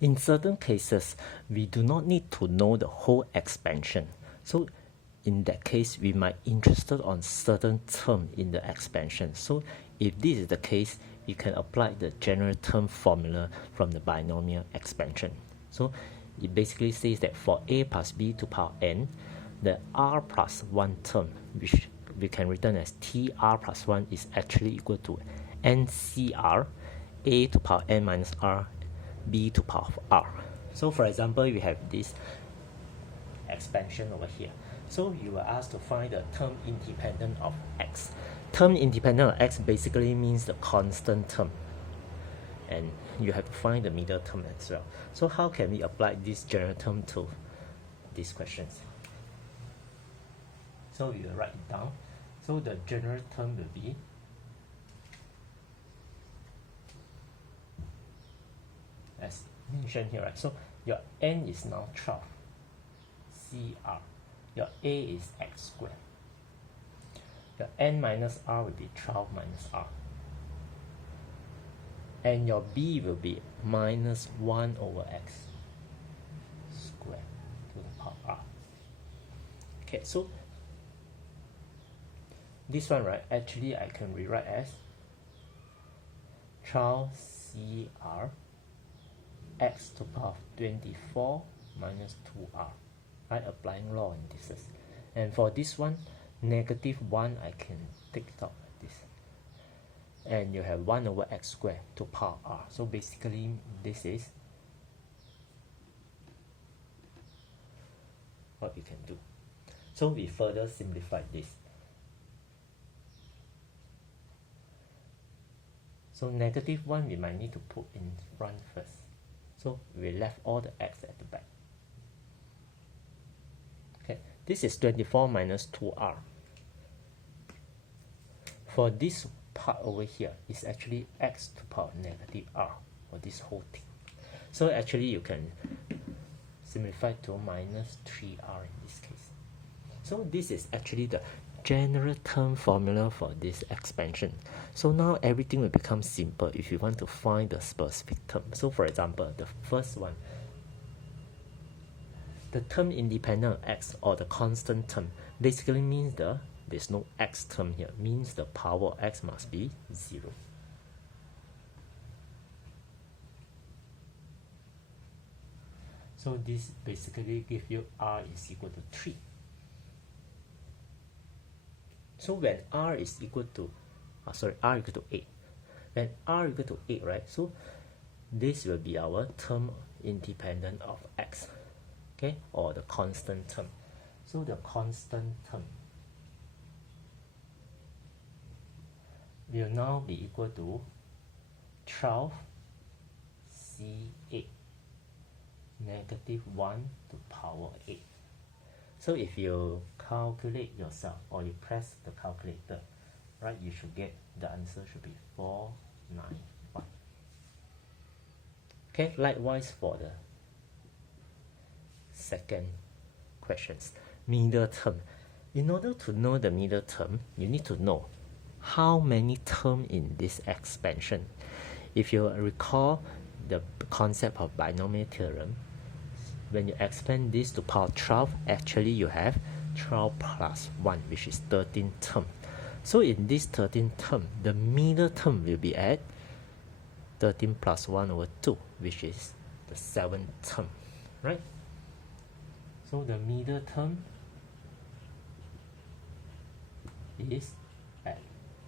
In certain cases, we do not need to know the whole expansion. So in that case, we might interested on certain term in the expansion. So if this is the case, we can apply the general term formula from the binomial expansion. So it basically says that for a plus b to power n, the r plus 1 term, which we can return as tr plus 1, is actually equal to ncr, a to power n minus r, b to power of r. So for example, we have this expansion over here. So you were asked to find the term independent of x. Term independent of x basically means the constant term, and you have to find the middle term as well. So how can we apply this general term to these questions? So we will write it down. So the general term will be as mentioned here, right? So your n is now 12 CR. Your a is x squared. Your n minus r will be 12 minus r. And your b will be minus 1 over x squared to the power r. Okay, so this one, right, actually I can rewrite as 12 CR x to the power of 24 minus 2r, right, applying law of indices. And for this one, negative 1, I can take it out like this. And you have 1 over x squared to power r. So basically, this is what we can do. So we further simplify this. So negative 1, we might need to put in front first. So we left all the x at the back. Okay, this is 24 minus 2r. For this part over here, is actually x to the power negative r for this whole thing. So actually you can simplify to minus 3r in this case. So this is actually the general term formula for this expansion. So now everything will become simple if you want to find the specific term. So for example, the first one, the term independent of x, or the constant term, basically means there's no x term here, means the power of x must be 0. So this basically gives you r is equal to 3. So when r is equal to, r equal to 8, when r equal to 8, right, so this will be our term independent of x, okay, or the constant term. So the constant term will now be equal to 12 C8 negative 1 to power 8. So if you calculate yourself, or you press the calculator, right, you should get the answer should be 491. Okay, likewise for the second questions, middle term. In order to know the middle term, you need to know how many terms in this expansion. If you recall the concept of binomial theorem, when you expand this to power 12, actually you have 12 plus 1, which is 13 term. So in this 13 term, the middle term will be at 13 plus 1 over 2, which is the 7th term, right? So the middle term is at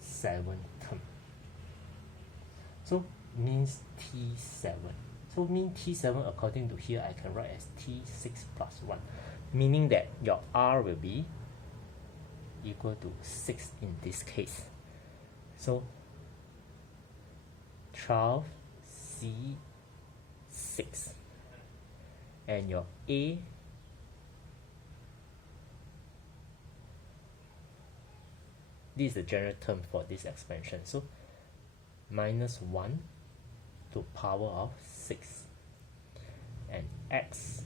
7th term. So means T7. So mean T7 according to here, I can write as T6 plus 1, meaning that your R will be equal to 6 in this case. So 12 C6, and your A this is the general term for this expansion, so minus 1 to power of 6, and x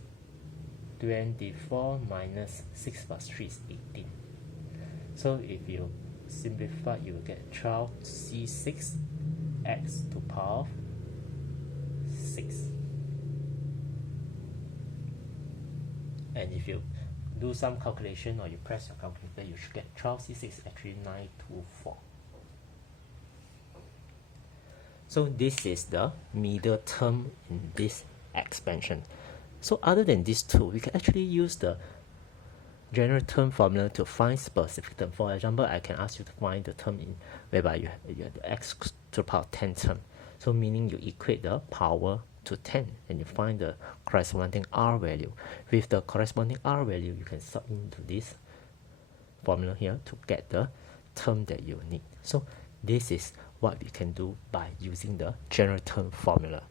24 minus 6 plus 3 is 18. So if you simplify, you will get 12 C6 x to power of 6. And if you do some calculation or you press your calculator, you should get 12c6 actually 924. So this is the middle term in this expansion. So other than these two, we can actually use the general term formula to find specific term. For example, I can ask you to find the term in whereby you have the x to the power 10 term. So meaning you equate the power to 10 and you find the corresponding r value. With the corresponding r value, you can sub into this formula here to get the term that you need. So this is what we can do by using the general term formula.